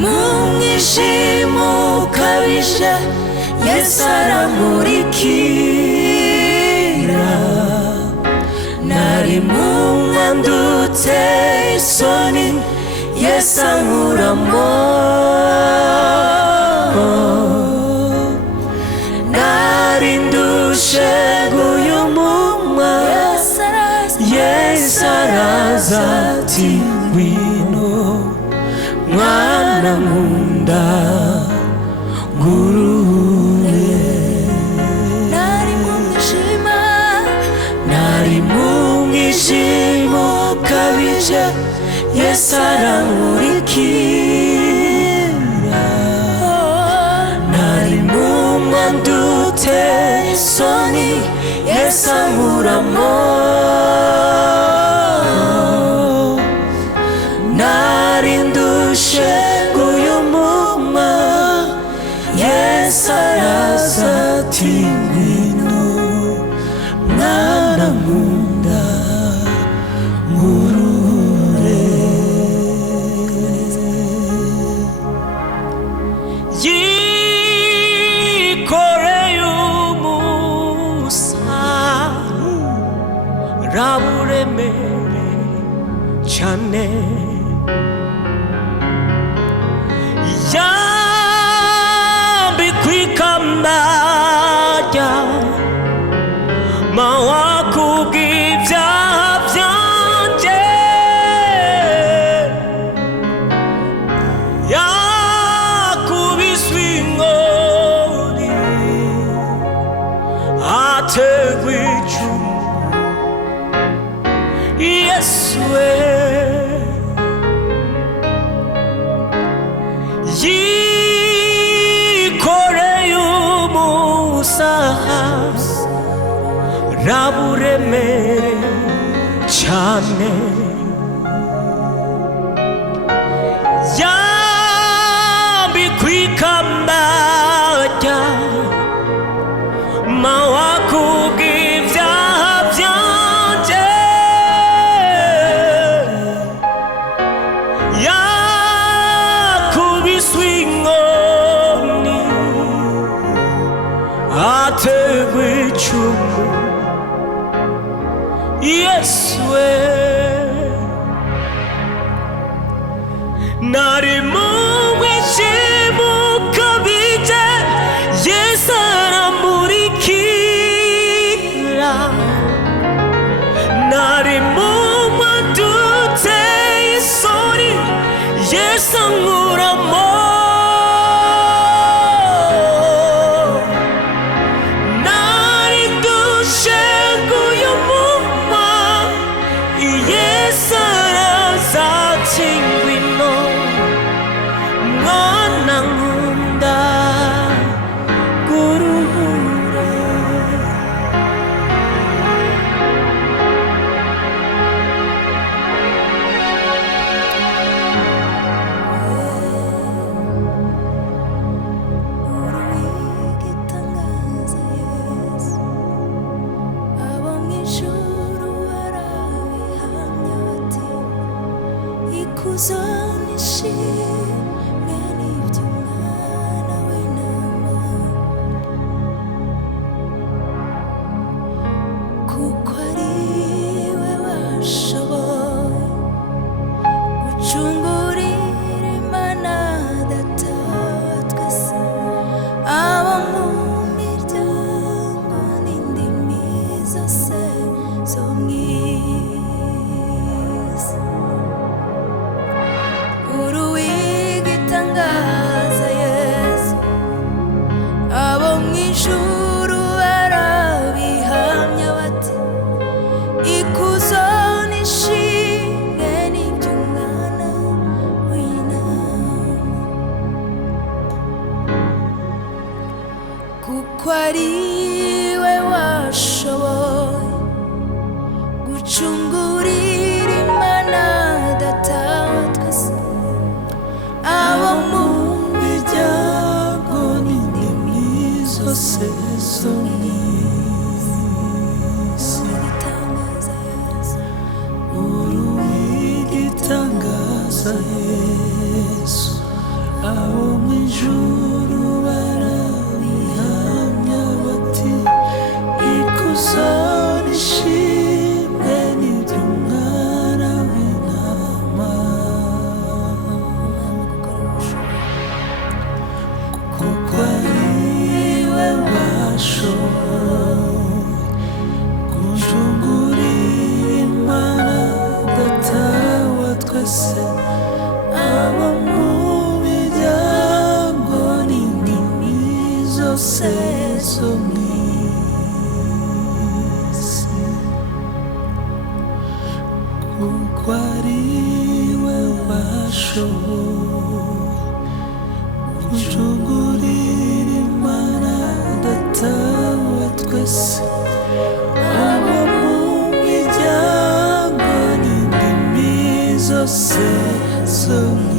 mu mwijima ukabije Yesu aramurikira nari mu mwanda uteye isoni Yesu ankuramo nari ndushe guyu muma Yesu araza ati ngwino mwana nkunda nguruye nari mu mwijima ukabije Yesu arankurikira nari mu mwanda uteye isoni Yesu ankuramo nari ndushe guyu muma Yesu araza ati ngwino mwana nkunda ngurure yikoreye umusaraba uremereye cyane yambikwa ikamba ry'amahwa kubw'ibyaha byanjye yakubiswe inkoni ategwa icumu Yesu we yikoreye umusaraba uremereye cyane yambikwa ikamba ry'amahwa kubw'ibyaha byanjye yakubiswe inkoni ategwa icumu Yesu we nari mu mwijima ukabije Yesu aramurikira nari mu mwanda uteye isoni Yesu ankuramo nari ndushe guyu muma Yesu araza ati ngwino mwana nkunda nguruhure kuko ariwe washoboye gucungurira imana data wa twese abo mu miryango n'indimi zose zo mw'isi uruwigitangaza Yesu abo mu ijuru barabihamya bati ikuzo n'ishimwe n'iby'umwana w'intama kuko ari we washoboye gucungurira Imana Data wa twese abo mu miryango n'indimi zose zo mu isi kuko ari we washoboye gucungurira Imana Data wa twese abo mu miryango n'indimi zose zo mu